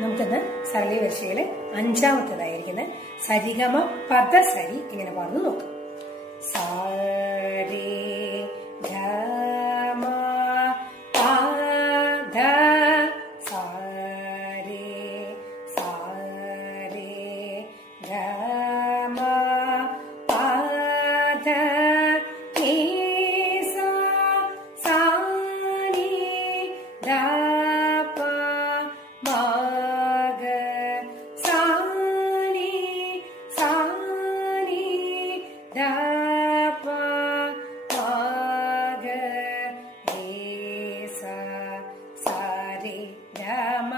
നമുക്കിന്ന് സരളി വരിശയിലെ അഞ്ചാമത്തേതായിരിക്കുന്നത് സരിഗമ പദസരി ഇങ്ങനെ പാടുന്നു നോക്കാം. സാരി ഗമ പദ സാരി സാരി ഗമ പദ നീ സാ സാനി ദ സാരി ഗമ